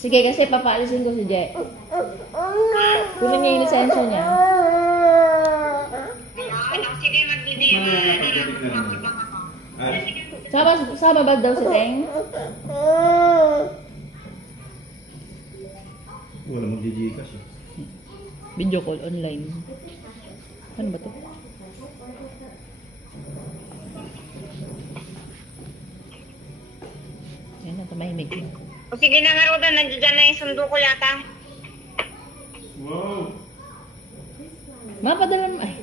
Sige, kasi papaalisin ko si Je. Kunin niya yung lisensya niya. Sige, magdidima. Sama ba daw si Teng? Wala mag-Gcash eh. Video call online. Ano ba to? Ayan na, tumahimik yun. O sige na nga, Rodan. Nandiyan na yung sundo ko yata. Wow! Mapadala naman. Ay.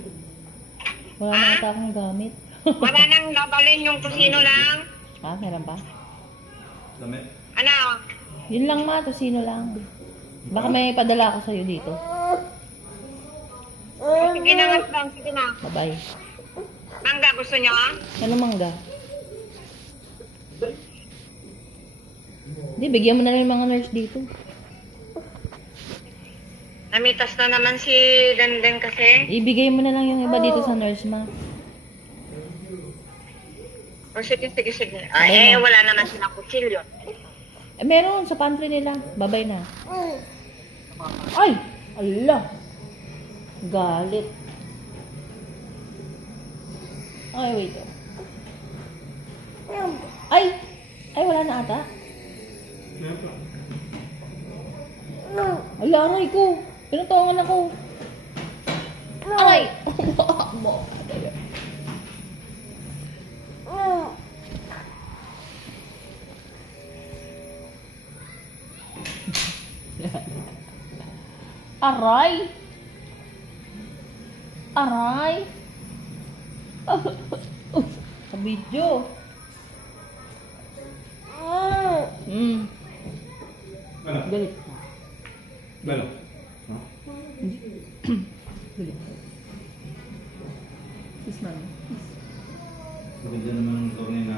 Wala na ata akong gamit. Wala nang nabalin yung kusino lang. Ah, meron pa? Damit? Ano? Yun lang ma, tosino lang. Baka may padala ako sa'yo dito. Sige na nga, Rodan. Sige na. Bye-bye. Mangga, gusto nyo? Ano mangga? Hindi, bigyan mo na lang yung mga nurse dito. Namitas na naman si Denden kasi. Ibigay mo na lang yung iba dito sa nurse ma. O sige. Ay, wala naman silang kutsilyo. Eh, meron sa pantry nila. Babay na. Ay! Allah! Galit. Ay, wait. Ay! Ay, wala na ata. Ay, aray ko. Pinutungan ako. Aray! Aray! Aray! Sa video. Ano? Galit. Ano? No? Galit. Kiss mami. Maganda naman ang tornay na.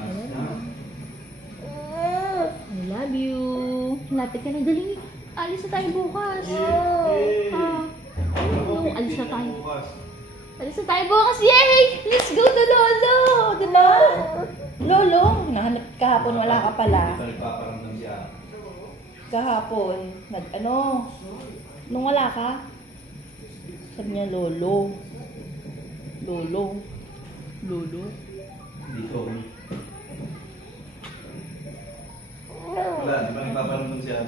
I love you. Lapit ka na. Dali. Alis na tayo bukas. Alis na tayo. Alis na tayo bukas. Yay! Let's go to Lolo. Diba? Lolo. Nahanap kahapon. Wala ka pala. Nagpaparamdam siya. Kahapon. Nung wala ka. Sabi niya, Lolo. Lolo. Lolo. Dito. Wala, di ba nagpaparamdam siya?